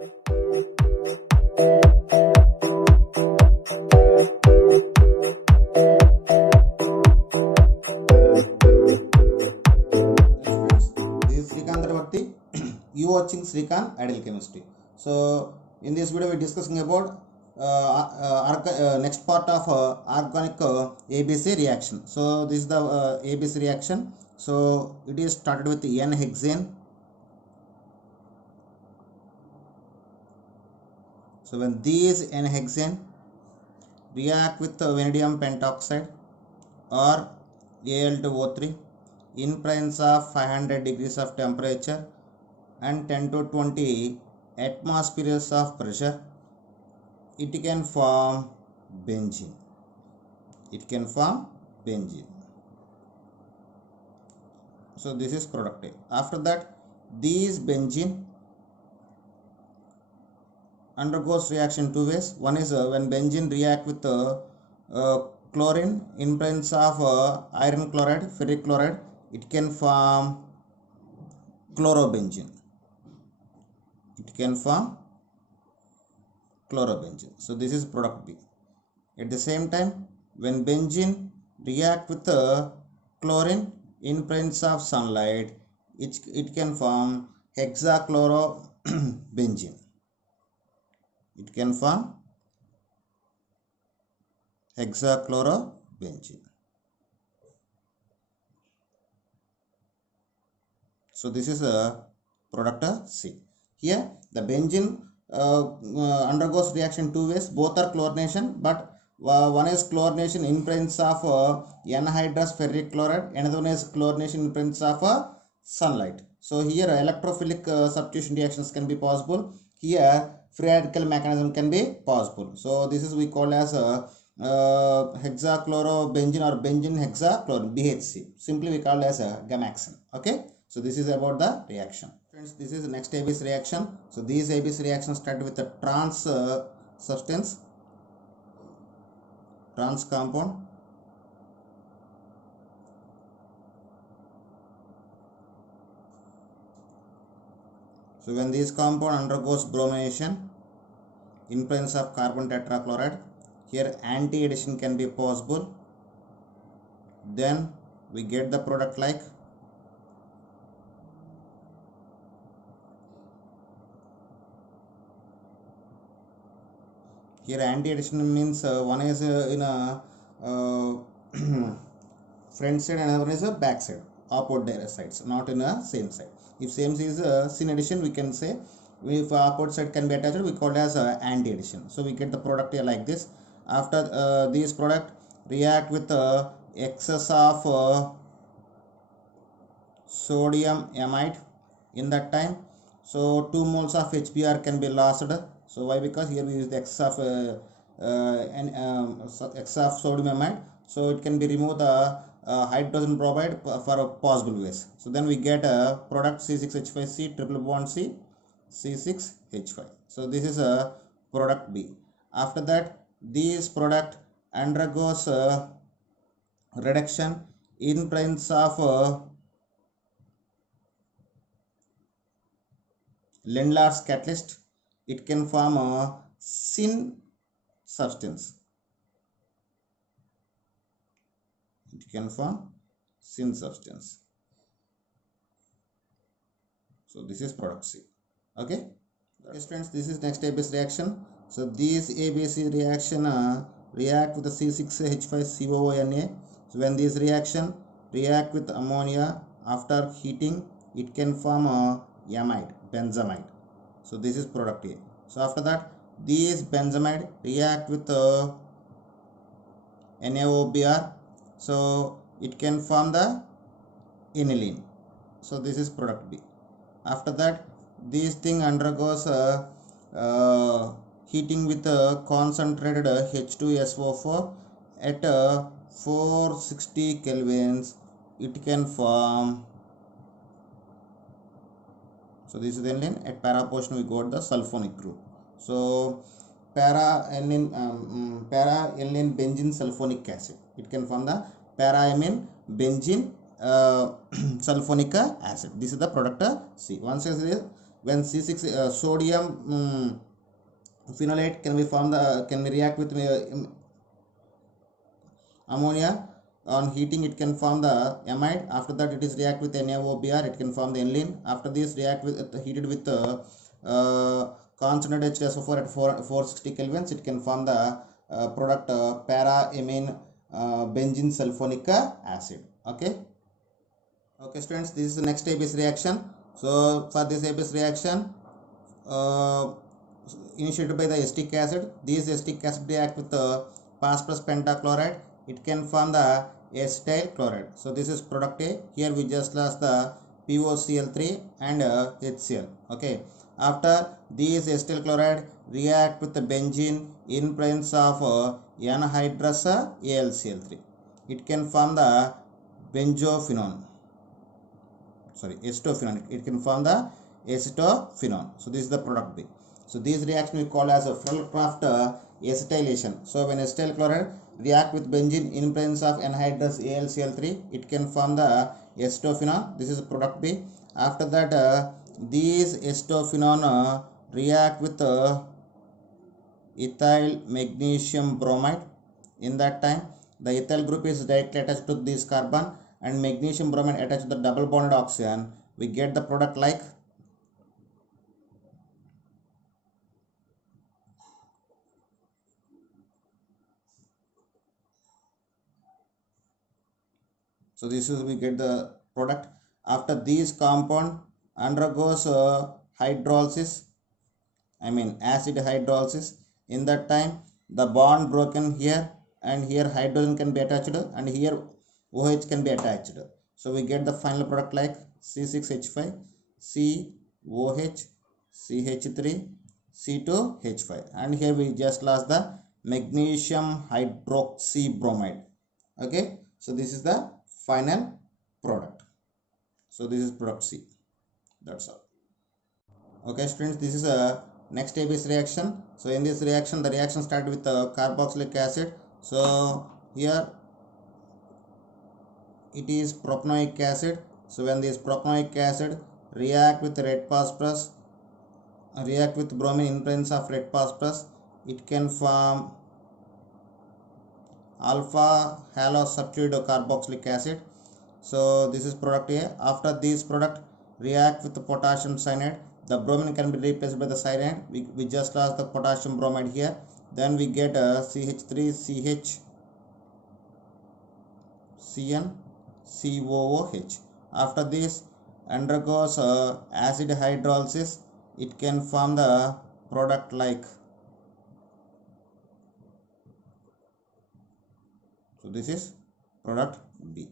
You watching Srikanth Ideal Chemistry. So in this video we are discussing about next part of organic ABC reaction. So this is the ABC reaction. So it is started with N-hexane. So when these N-hexane react with vanadium pentoxide or Al2O3 in presence of 500 degrees of temperature and 10 to 20 atmospheres of pressure, it can form benzene. So this is product A. After that, these benzene undergoes reaction two ways. One is when benzene react with chlorine in presence of iron chloride, ferric chloride, it can form chlorobenzene. So this is product B. At the same time, when benzene react with chlorine in presence of sunlight, it can form hexachlorobenzene. So this is a product C. Here the benzene undergoes reaction two ways. Both are chlorination, but one is chlorination in presence of anhydrous ferric chloride, another one is chlorination in presence of sunlight. So here electrophilic substitution reactions can be possible. Here free radical mechanism can be possible. So this is we call as hexachlorobenzene or benzene hexachlorine, BHC. Simply we call as gamaxin. Okay. So this is about the reaction. Friends, this is the next ABC reaction. So these ABC reactions start with a trans substance, trans compound. So when this compound undergoes bromination in presence of carbon tetrachloride, here anti-addition can be possible. Then we get the product like here anti-addition means one is in a front side and another one is a back side, opposite sides, not in a same side. If same is syn addition, we can say. If opposite side can be attached, we call it as anti-addition. So we get the product here like this. After this product react with excess of sodium amide in that time, so 2 moles of HBr can be lost. So why? Because here we use the excess of sodium amide, so it can be removed the hydrogen bromide for possible ways. So then we get a product C6H5C triple bond C, C6H5. So this is a product B. After that, this product undergoes reduction in presence of Lindlar's catalyst. It can form a syn substance. So this is product C. Okay. Yes friends, this is next ABC reaction. So this ABC reaction react with the C6H5COONA. So when this reaction react with ammonia, after heating, it can form a amide, benzamide. So this is product A. So after that, these benzamide react with NaOBr. So it can form the aniline. So this is product B. After that, this thing undergoes heating with concentrated H2SO4 at 460 kelvins. It can form. So this is the aniline. At para portion we got the sulfonic group. So para-aniline benzene sulfonic acid. It can form the para-amine benzene sulfonic acid. This is the product C. Once it is when C6 sodium phenolate can be formed can be react with ammonia. On heating it can form the amide. After that it is react with NaOBr, it can form the aniline. After this react with heated with concentrated H2SO4 at 460 kelvins, it can form the product para-amine benzene sulfonic acid. Okay students, this is the next ABS reaction. So for this ABS reaction uh, initiated by the acetic acid, these acetic acid react with phosphorus pentachloride, it can form the acetyl chloride. So this is product A. Here we just lost the POCl3 and HCl. Okay, after these acetyl chloride react with the benzene in presence of anhydrous AlCl3, it can form the benzophenone, acetophenone. It can form the acetophenone. So this is the product B. So these reactions we call as a Fullcraft acetylation. So when acetyl chloride react with benzene in presence of anhydrous AlCl3, it can form the acetophenone. This is product B. After that these acetophenone react with ethyl magnesium bromide. In that time the ethyl group is directly attached to this carbon and magnesium bromide attached to the double bonded oxygen. We get the product like so this is we get the product. After this compound undergoes hydrolysis, I mean acid hydrolysis. In that time the bond broken here and here hydrogen can be attached and here OH can be attached. So we get the final product like C6H5, COH, CH3, C2H5, and here we just lost the magnesium hydroxybromide. Okay, so this is the final product. So this is product C. That's all. Okay students, this is a next ABS reaction. So in this reaction the reaction started with carboxylic acid. So here it is propanoic acid. So when this propanoic acid react with red phosphorus, react with bromine in presence of red phosphorus, it can form alpha halosubstituted carboxylic acid. So this is product A. After this product react with the potassium cyanide, the bromine can be replaced by the cyanide. We just lost the potassium bromide here. Then we get CH3CH Cn COOH. After this undergoes acid hydrolysis, it can form the product like, so this is product B.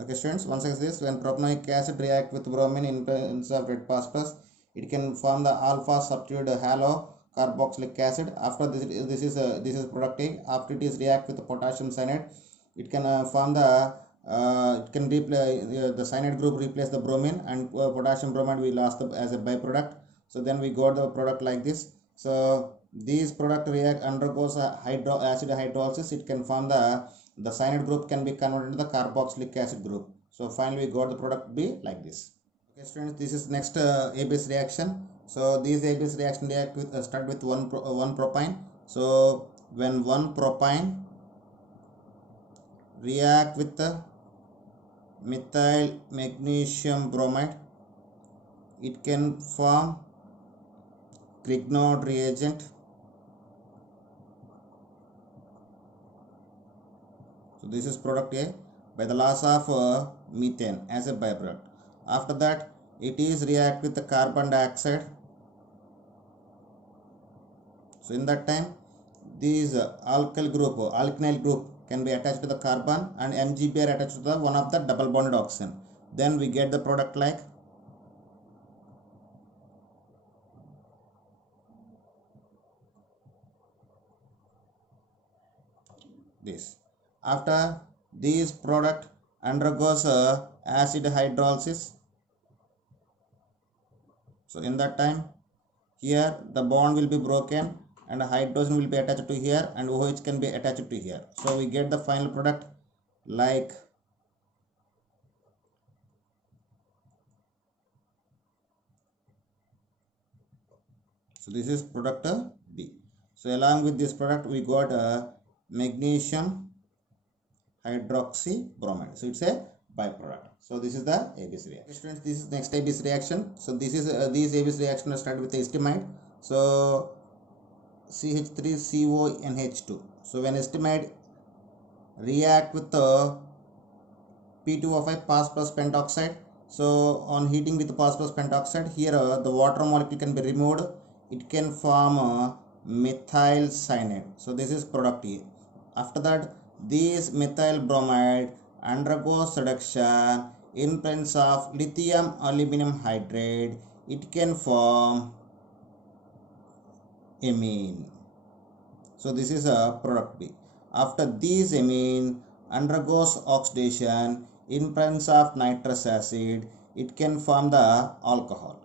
Okay students, once again this, when propanoic acid react with bromine in presence of red phosphorus, it can form the alpha substituted halo carboxylic acid. After this is product A. After it is react with the potassium cyanide, it can form the it can replace the cyanide group replace the bromine and potassium bromide we lost as a byproduct. So then we got the product like this. So these product react undergoes acid hydrolysis. It can form the cyanide group can be converted to the carboxylic acid group. So finally we got the product B like this. Okay students, this is next ABS reaction. So these ABS reaction react with start with one propine. So when one propine react with the methyl magnesium bromide, it can form Grignard reagent. So this is product A by the loss of methane as a byproduct. After that it is react with the carbon dioxide. So in that time these alkyl group can be attached to the carbon and MgB are attached to the one of the double bonded oxygen. Then we get the product like this. After this product undergoes acid hydrolysis. So in that time here the bond will be broken and hydrogen will be attached to here and OH can be attached to here. So we get the final product like So this is product B. So along with this product we got magnesium hydroxybromide. So it's a byproduct. So this is the ABC reaction. Students, this is next ABC reaction. So this is these ABC reaction start with acetamide. So CH3CONH2. So when acetamide react with the P2O5 phosphorus pentoxide. So on heating with phosphorus pentoxide, here the water molecule can be removed. It can form methyl cyanide. So this is product A. After that, this methyl bromide undergoes reduction in presence of lithium aluminum hydride. It can form amine. So this is a product B. After this amine undergoes oxidation in presence of nitrous acid, it can form the alcohol.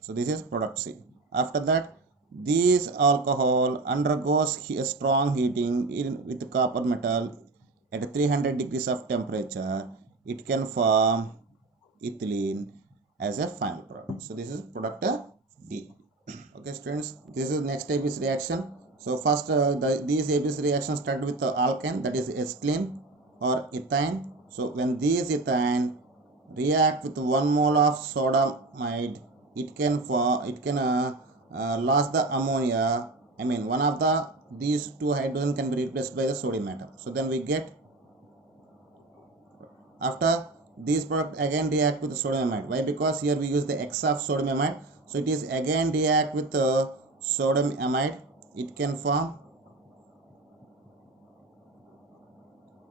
So this is product C. After that, this alcohol undergoes strong heating with copper metal at 300 degrees of temperature. It can form ethylene as a final product. So this is product D. Okay students, this is next ABC reaction. So first these ABC reactions start with the alkane, that is acetylene or ethane. So when these ethane react with 1 mole of sodamide, it can lose the ammonia. I mean one of these two hydrogen can be replaced by the sodium atom. So then we get, after this product again react with the sodium amide. Why? Because here we use the X of sodium amide. So it is again react with the sodium amide. It can form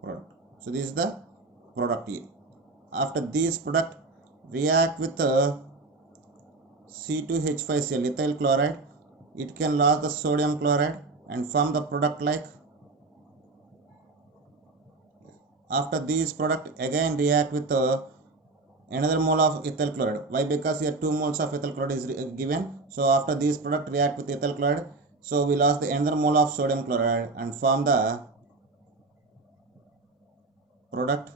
product. So this is the product A. After this product react with C2H5Cl ethyl chloride, it can lose the sodium chloride and form the product like. After this product again react with another mole of ethyl chloride. Why? Because here 2 moles of ethyl chloride is given. So after this product react with ethyl chloride, so we lost the another mole of sodium chloride and form the product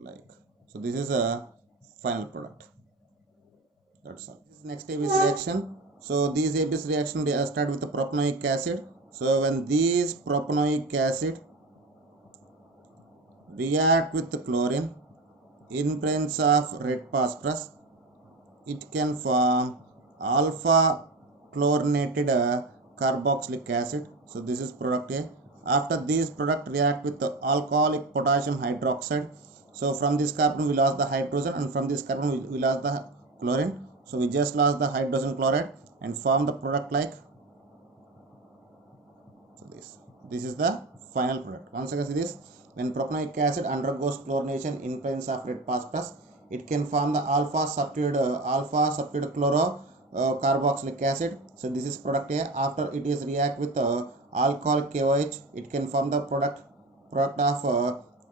like. So this is a final product. That's all. This next ABC reaction. So these ABC reaction they start with the propanoic acid. So when these propanoic acid react with the chlorine in presence of red phosphorus, it can form alpha chlorinated carboxylic acid. So this is product A. After this product react with the alcoholic potassium hydroxide. So from this carbon we lost the hydrogen and from this carbon we lost the chlorine. So we just lost the hydrogen chloride and form the product like. So this is the final product. Once again see this, when propanoic acid undergoes chlorination in presence of red phosphorus, it can form the alpha substituted chloro carboxylic acid. So this is product A. After it is react with alcohol KOH, it can form the product of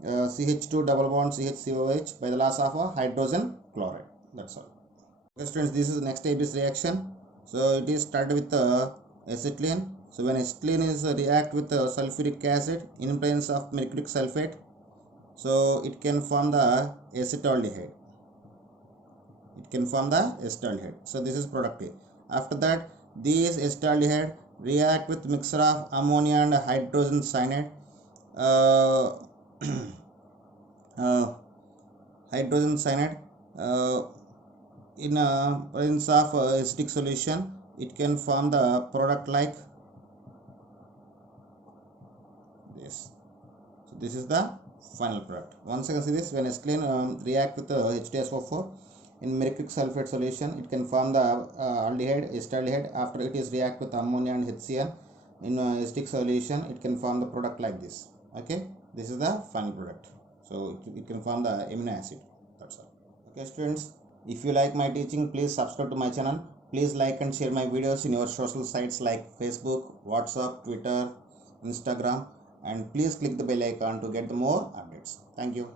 CH2 double bond CHCOH by the loss of hydrogen chloride. That's all. Okay students, this is next ABC reaction. So it is started with acetylene. So when acetylene is react with sulfuric acid in presence of mercuric sulfate, so it can form the acetaldehyde. So this is product A. After that, these acetaldehyde react with mixture of ammonia and hydrogen cyanide. Hydrogen cyanide in presence of acidic solution, it can form the product like this. So this is the final product. Once again see this, when acetylene react with H2SO4 in mercuric sulfate solution, it can form the aldehyde, acetaldehyde. After it is react with ammonia and HCl in acidic solution, it can form the product like this. Okay, this is the final product. So it can form the amino acid. That's all. Okay students, if you like my teaching, please subscribe to my channel. Please like and share my videos in your social sites like Facebook, WhatsApp, Twitter, Instagram, and please click the bell icon to get the more updates. Thank you.